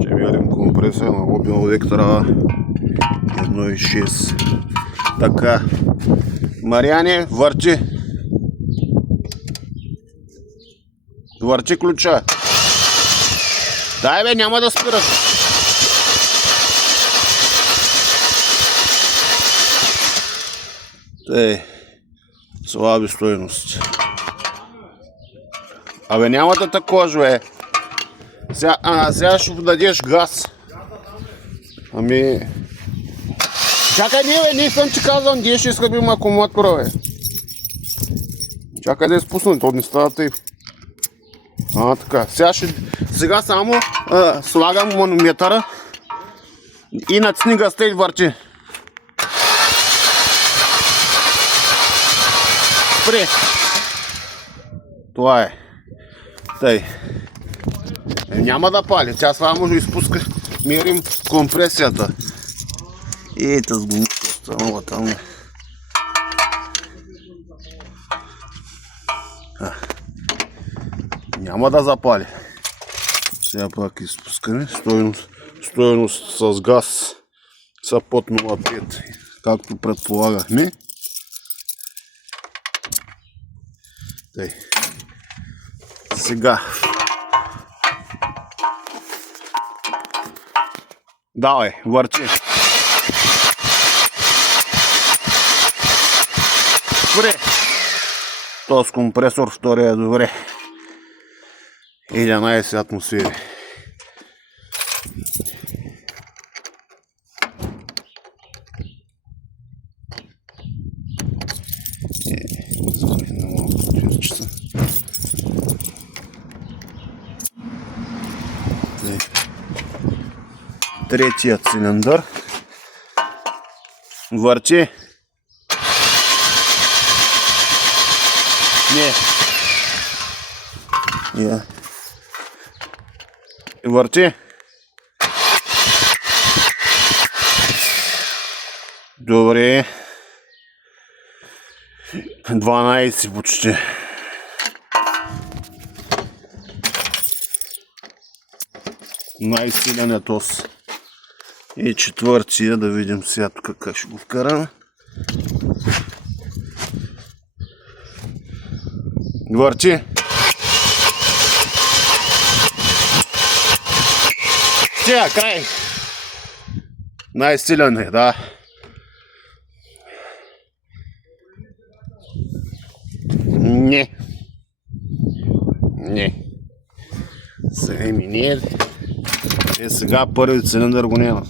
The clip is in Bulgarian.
Ще мерим компресия на Мобил Вектора 1.6. Така. Мариане, върти. Върти ключа. Дай бе, няма да спираш. Тъй. Слаби стойности. Абе няма да те кожа, сега ще дадеш газ. Ами... Чакай, не съм ти казал, где ще изхъбим акумулатора, бе. Чакай да изпусна, то не става тъй. Така. Сега само слагам манометъра и натисни газта и върти. Спри. Това е. Тъй. Няма да пали. Тя само изпуска. Мерим компресията. И тази гумичка останала там. Няма да запали. Сега пак изпускаме. Стойност с газ са под 0,5. Както предполагахме. Тъй. Сега. Давай, върти. Добре. Този компресор втория е добре. 11 атмосфери. Третият цилиндър. Върти. Не. Върти. Добре. 12 почти. Най-силен е този. И четвъртия, да видим сега тук как ще го вкараме. Върти. Сега, край. Най-силен е, да. Не. Сега ми не е. Сега първи цилиндър го няма.